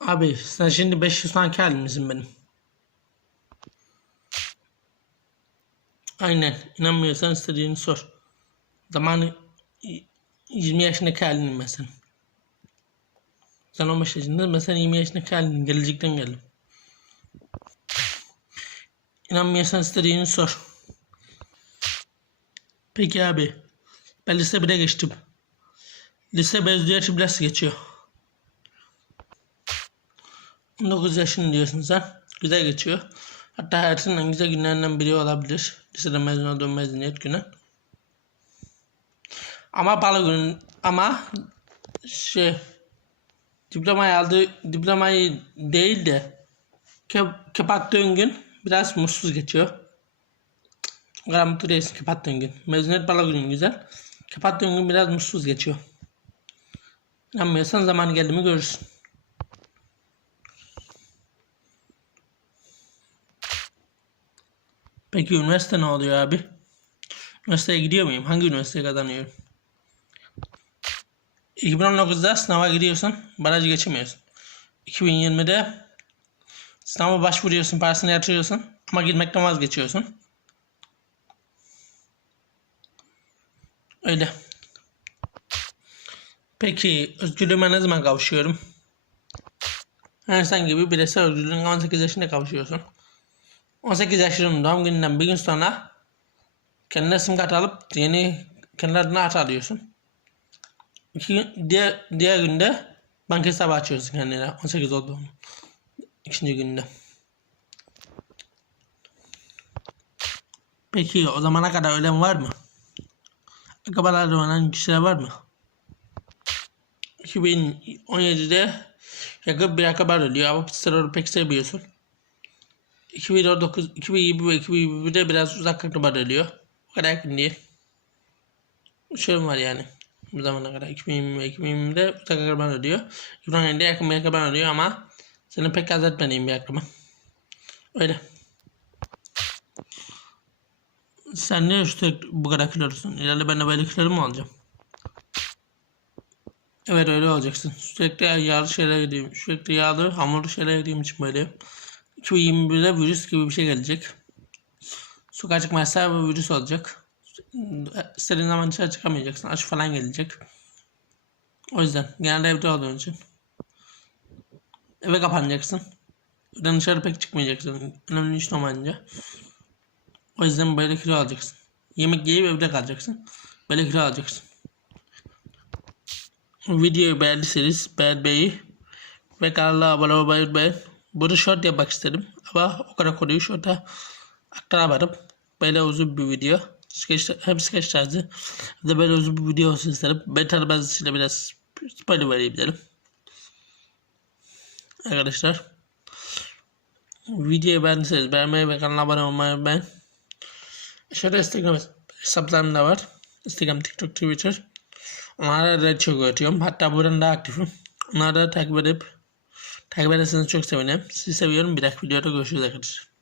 Abi sen şimdi 500 tane halim misin benim? Aynen. İnanmıyorsan istediğini sor. Zamanı y- 20 yaşındaki halinim ben senin. Sen 15 yaşındasın ben senin 20 yaşındaki halinim. Gelecekten geldim. İnanmıyorsan istediğini sor. Peki abi. Ben lise 1'e geçtim. Lise Bezdiyor Çiblası geçiyor. 19 yaşın diyorsun sen. Güzel geçiyor. Hatta hayatının en güzel günlerinden biri olabilir. Lisede mezun olduğum mezuniyet günü. Ama balo günü ama şey diplomayı aldığı diplomayı değil de ke, kapattığın gün biraz mutsuz geçiyor. Kadar mutlu değilsin kapattığın gün. Mezuniyet balo günün güzel. Kapattığın gün biraz mutsuz geçiyor. İnanmıyorsan zamanı geldi mi görürsün. Peki üniversite ne oluyor abi? Üniversiteye gidiyor muyum? Hangi üniversiteye kazanıyorum? 2019'da sınava giriyorsun, barajı geçemiyorsun. 2020'de sınava başvuruyorsun, parasını yatırıyorsun ama girmekten vazgeçiyorsun. Öyle. Peki özgürlüğüme ne zaman kavuşuyorum? Her sen gibi bireysel özgürlüğüne 18 yaşında kavuşuyorsun. 18 yaşının doğum gününden bir gün sonra kendine sim kart alıp yeni kendi adına at alıyorsun. İki, gün- diğer, diğer günde banka hesabı açıyorsun kendine 18 olduğunu. İkinci günde. Peki o zamana kadar ölen var mı? Akabalarda olan kişiler var mı? 2017'de yakın bir akabar ölüyor ama terörü pek sevmiyorsun. 2019, 2020 ve 2021'de biraz uzak ölüyor. O kadar yakın değil. Şöyle var yani. Bu zamana kadar 2020 ve 2020'de uzak akraban ölüyor. 2017'de yakın bir akraban ölüyor ama senin pek haz etmediğin bir akraban. Öyle. Sen ne sürekli bu kadar kilolusun? İleride ben de böyle kilolu mu olacağım? Evet öyle olacaksın. Sürekli yağlı şeyler yediğim, sürekli yağlı hamurlu şeyler yediğim için böyle. 2021'de virüs gibi bir şey gelecek. Sokağa çıkma yasağı ve virüs olacak. İstediğin zaman dışarı çıkamayacaksın. Aşı falan gelecek. O yüzden genelde evde olduğun için. Eve kapanacaksın. Evden dışarı pek çıkmayacaksın. Önemli iş olmayınca. O yüzden böyle kilo alacaksın. Yemek yiyip evde kalacaksın. Böyle kilo alacaksın. Videoyu beğendiyseniz beğenmeyi ve kanala abone olmayı unutmayın. Bunu short yapmak istedim ama o kadar konuyu short'a aktaramadım. Böyle uzun bir video. Sketch, hem sketch tarzı hem de böyle uzun bir video olsun istedim. Ben tanımanız için biraz spoiler vereyim dedim. Arkadaşlar. Videoyu beğendiyseniz beğenmeyi ve kanala abone olmayı unutmayın. Şöyle Instagram hesaplarım da var. Instagram, TikTok, Twitter. Onlara da çok atıyorum. Hatta buradan da aktifim. Onları da takip edip takip ederseniz çok sevinirim. Sizi seviyorum. Bir dahaki videoda görüşürüz arkadaşlar.